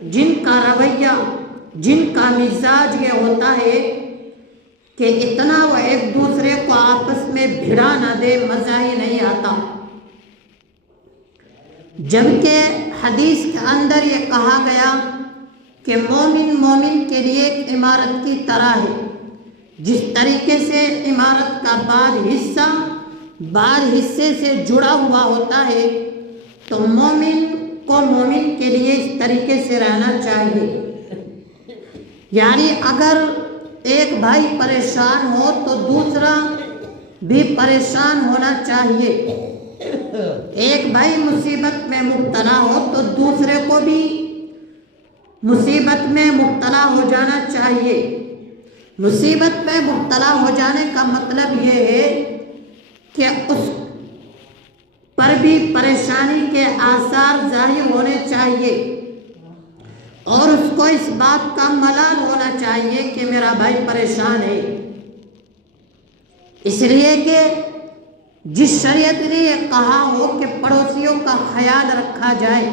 جن کا رویہ، جن کا مزاج یہ ہوتا ہے کہ اتنا وہ ایک دوسرے کو آپس میں بھڑا نہ دے، مزہ ہی نہیں آتا۔ جبکہ حدیث کے اندر یہ کہا گیا کہ مومن کے لیے ایک عمارت کی طرح ہے، جس طریقے سے عمارت کا بعض حصے سے جڑا ہوا ہوتا ہے، تو مومن کے لیے اس طریقے سے رہنا چاہیے۔ یعنی اگر ایک بھائی پریشان ہو تو دوسرا بھی پریشان ہونا چاہیے، ایک بھائی مصیبت میں مبتلا ہو تو دوسرے کو بھی مصیبت میں مبتلا ہو جانا چاہیے۔ مصیبت میں مبتلا ہو جانے کا مطلب یہ ہے کہ اس پر بھی پریشانی کے آثار ظاہر ہونے چاہیے اور اس کو اس بات کا ملال ہونا چاہیے کہ میرا بھائی پریشان ہے۔ اس لیے کہ جس شریعت نے یہ کہا ہو کہ پڑوسیوں کا خیال رکھا جائے،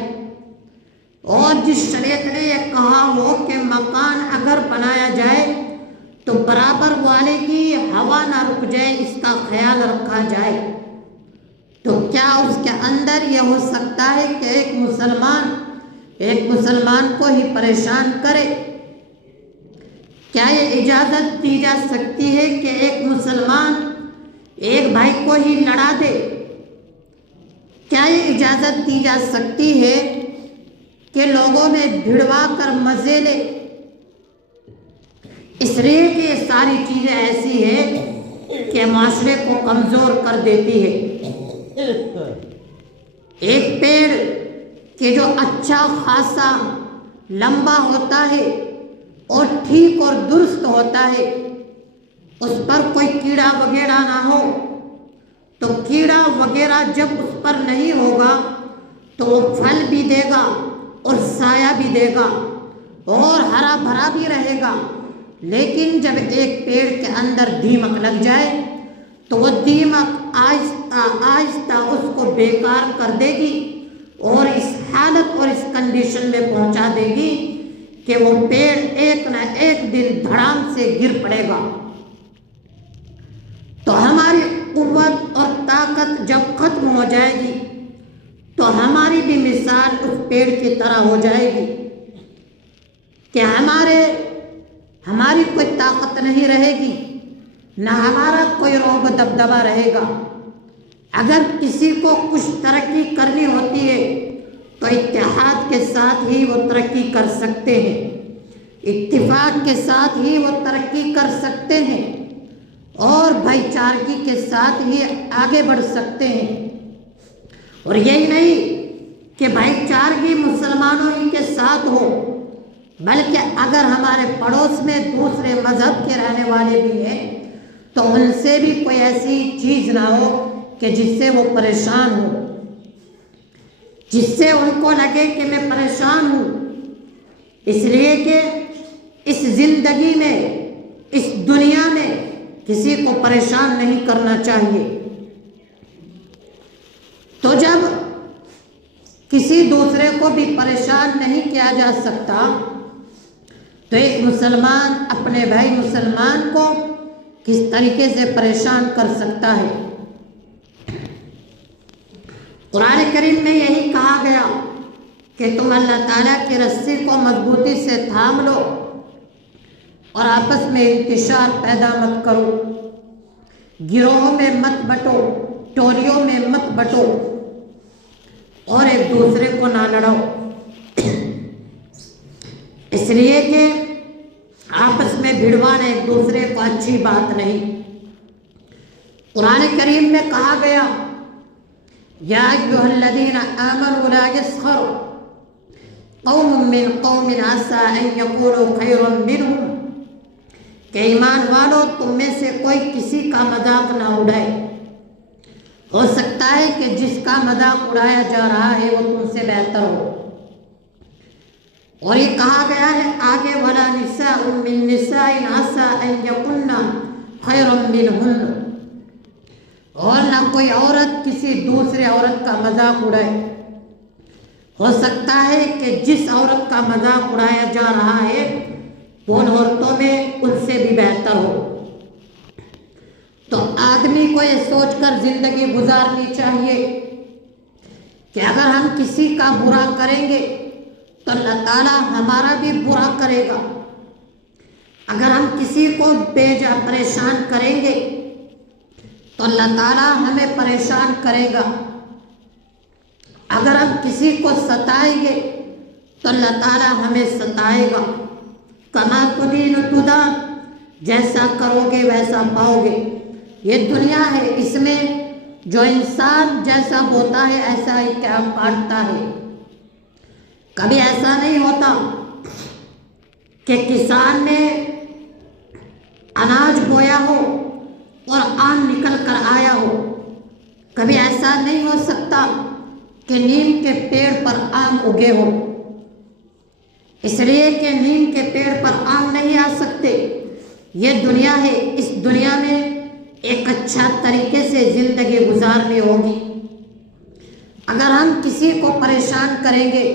اور جس شریعت نے یہ کہا ہو کہ مکان اگر بنایا جائے تو برابر والے کی ہوا نہ رک جائے، اس کا خیال رکھا جائے، تو کیا اس کے اندر یہ ہو سکتا ہے کہ ایک مسلمان کو ہی پریشان کرے؟ کیا یہ اجازت دی جا سکتی ہے کہ ایک مسلمان ایک بھائی کو ہی لڑا دے؟ کیا یہ اجازت دی جا سکتی ہے کہ لوگوں میں بھڑوا کر مزے لے؟ اس لیے کہ یہ ساری چیزیں ایسی ہیں کہ معاشرے کو کمزور کر دیتی ہے۔ ایک پیڑ کہ جو اچھا خاصا لمبا ہوتا ہے اور ٹھیک اور درست ہوتا ہے، اس پر کوئی کیڑا وغیرہ نہ ہو، تو کیڑا وغیرہ جب اس پر نہیں ہوگا تو وہ پھل بھی دے گا اور سایہ بھی دے گا اور ہرا بھرا بھی رہے گا۔ لیکن جب ایک پیڑ کے اندر دیمک لگ جائے تو وہ دیمک آہستہ آہستہ اس کو بیکار کر دے گی اور اس حالت اور اس کنڈیشن میں پہنچا دے گی کہ وہ پیڑ ایک نہ ایک دن دھڑام سے گر پڑے گا۔ تو ہماری قوت اور طاقت جب ختم ہو جائے گی تو ہماری بھی مثال اس پیڑ کی طرح ہو جائے گی کہ ہماری کوئی طاقت نہیں رہے گی، نہ ہمارا کوئی رعب و دبدبا رہے گا۔ اگر کسی کو کچھ ترقی کرنی ہوتی ہے تو اتحاد کے ساتھ ہی وہ ترقی کر سکتے ہیں، اتفاق کے ساتھ ہی وہ ترقی کر سکتے ہیں اور بھائی چارگی کے ساتھ ہی آگے بڑھ سکتے ہیں۔ اور یہی نہیں کہ بھائی چارگی مسلمانوں ہی کے ساتھ ہو، بلکہ اگر ہمارے پڑوس میں دوسرے مذہب کے رہنے والے بھی ہیں تو ان سے بھی کوئی ایسی چیز نہ ہو کہ جس سے وہ پریشان ہو، جس سے ان کو لگے کہ میں پریشان ہوں۔ اس لیے کہ اس زندگی میں، اس دنیا میں کسی کو پریشان نہیں کرنا چاہیے۔ تو جب کسی دوسرے کو بھی پریشان نہیں کیا جا سکتا تو ایک مسلمان اپنے بھائی مسلمان کو کس طریقے سے پریشان کر سکتا ہے؟ قرآن کریم میں یہی کہا گیا کہ تم اللہ تعالیٰ کی رسی کو مضبوطی سے تھام لو اور آپس میں انتشار پیدا مت کرو، گروہوں میں مت بٹو، ٹولیوں میں مت بٹو اور ایک دوسرے کو نہ لڑو، اس لیے کہ آپس میں بھڑوانا ایک دوسرے کو اچھی بات نہیں۔ قرآن کریم میں کہا گیا یا ایھا الذین آمنوا لا یسخر قوم من قوم عسى ان یکونوا خیرا منهم، کہ ایمان والو تم میں سے کوئی کسی کا مذاق نہ اڑائے، ہو سکتا ہے کہ جس کا مذاق اڑایا جا رہا ہے وہ تم سے بہتر ہو۔ اور یہ کہا گیا ہے آگے ولا نساء من نساء عسى ان یکن خیرا منہن، اور نہ کوئی عورت کسی دوسرے عورت کا مذاق اڑائے، ہو سکتا ہے کہ جس عورت کا مذاق اڑایا جا رہا ہے وہ ان عورتوں میں ان سے بھی بہتر ہو۔ تو آدمی کو یہ سوچ کر زندگی گزارنی چاہیے کہ اگر ہم کسی کا برا کریں گے تو اللہ تعالیٰ ہمارا بھی برا کرے گا۔ اگر ہم کسی کو بےجا پریشان کریں گے تو اللہ تعالیٰ ہمیں پریشان کرے گا۔ اگر ہم کسی کو ستائیں گے تو اللہ تعالیٰ ہمیں ستائے گا۔ کما تدین تدان، جیسا کرو گے ویسا پاؤ گے۔ یہ دنیا ہے، اس میں جو انسان جیسا بوتا ہے ایسا ہی کیا کاٹتا ہے۔ کبھی ایسا نہیں ہوتا کہ کسان نے اناج بویا ہو اور آم نکل کر آیا ہو۔ کبھی ایسا نہیں ہو سکتا کہ نیم کے پیڑ پر آم اگے ہو، اس لیے کہ نیم کے پیڑ پر آم نہیں آ سکتے۔ یہ دنیا ہے، اس دنیا میں ایک اچھا طریقے سے زندگی گزارنی ہوگی۔ اگر ہم کسی کو پریشان کریں گے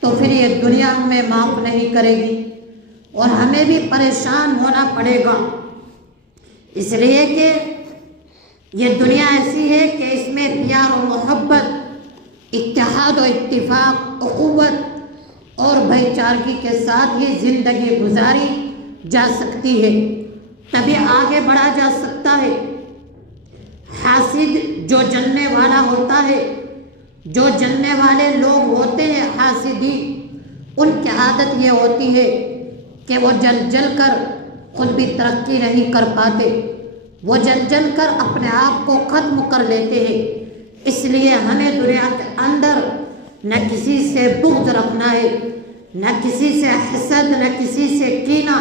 تو پھر یہ دنیا ہمیں معاف نہیں کرے گی اور ہمیں بھی پریشان ہونا پڑے گا، اس لیے کہ یہ دنیا ایسی ہے کہ اس میں پیار و محبت، اتحاد و اتفاق، اخوت اور بھائی چارگی کے ساتھ یہ زندگی گزاری جا سکتی ہے، تبھی آگے بڑھا جا سکتا ہے۔ حاسد جو جلنے والا ہوتا ہے، جو جلنے والے لوگ ہوتے ہیں حاسدی، ان کی عادت یہ ہوتی ہے کہ وہ جل جل کر خود بھی ترقی نہیں کر پاتے، وہ جل جل کر اپنے آپ کو ختم کر لیتے ہیں۔ اس لیے ہمیں دنیا کے اندر نہ کسی سے بغض رکھنا ہے، نہ کسی سے حسد، نہ کسی سے کینہ،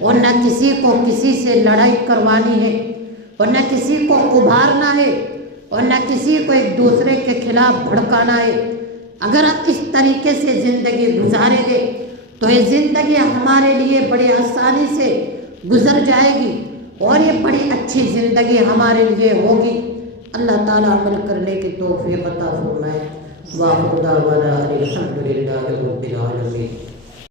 اور نہ کسی کو کسی سے لڑائی کروانی ہے، اور نہ کسی کو ابھارنا ہے، اور نہ کسی کو ایک دوسرے کے خلاف بھڑکانا ہے۔ اگر ہم اس طریقے سے زندگی گزاریں گے تو یہ زندگی ہمارے لیے بڑی آسانی سے گزر جائے گی اور یہ بڑی اچھی زندگی ہمارے لیے ہوگی۔ اللہ تعالیٰ عمل کرنے کی توفیق عطا فرمائے۔ وآخر دعوانا ان الحمد للہ رب العالمین۔